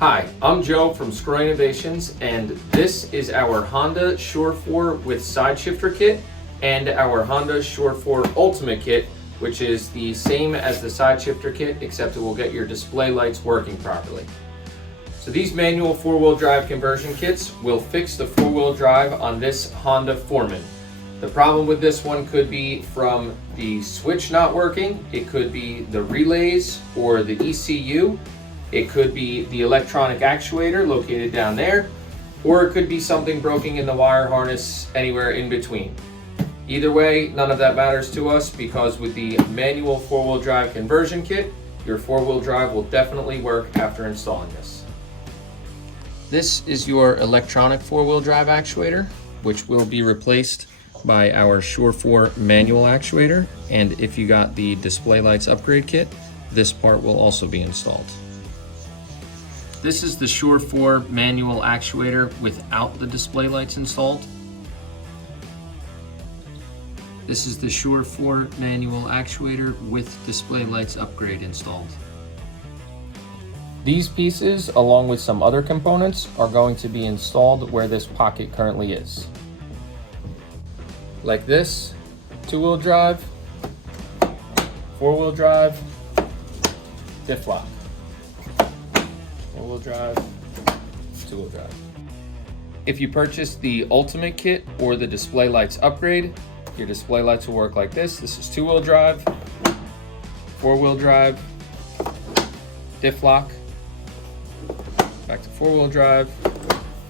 Hi, I'm Joe from Screw Innovations, and this is our Honda Sure 4 with side shifter kit and our Honda Sure 4 Ultimate kit, which is the same as the side shifter kit, except it will get your display lights working properly. So these manual four-wheel drive conversion kits will fix the four-wheel drive on this Honda Foreman. The problem with this one could be from the switch not working, it could be the relays or the ECU, it could be the electronic actuator located down there, or it could be something broken in the wire harness anywhere in between. Either way, none of that matters to us because with the manual four-wheel drive conversion kit, your four-wheel drive will definitely work after installing this. This is your electronic four-wheel drive actuator, which will be replaced by our Sure 4 manual actuator. And if you got the display lights upgrade kit, this part will also be installed. This is the Sure 4 manual actuator without the display lights installed. This is the Sure 4 manual actuator with display lights upgrade installed. These pieces, along with some other components, are going to be installed where this pocket currently is. Like this, two-wheel drive, four-wheel drive, Diff Lock. Four-wheel drive, two-wheel drive. If you purchase the Ultimate kit or the display lights upgrade, your display lights will work like this. This is two-wheel drive, four-wheel drive, Diff Lock, back to four-wheel drive,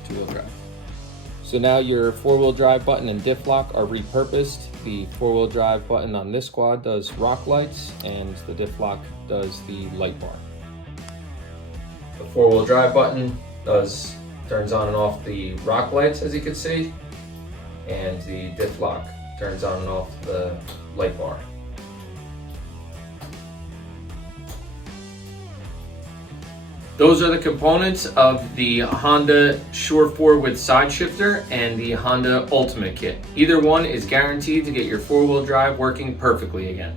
two-wheel drive. So now your four-wheel drive button and Diff Lock are repurposed. The four-wheel drive button on this quad does rock lights and the Diff Lock does the light bar. The four-wheel drive button turns on and off the rock lights, as you can see, and the Diff Lock turns on and off the light bar. Those are the components of the Honda Sure 4 with side shifter and the Honda Ultimate kit. Either one is guaranteed to get your four-wheel drive working perfectly again.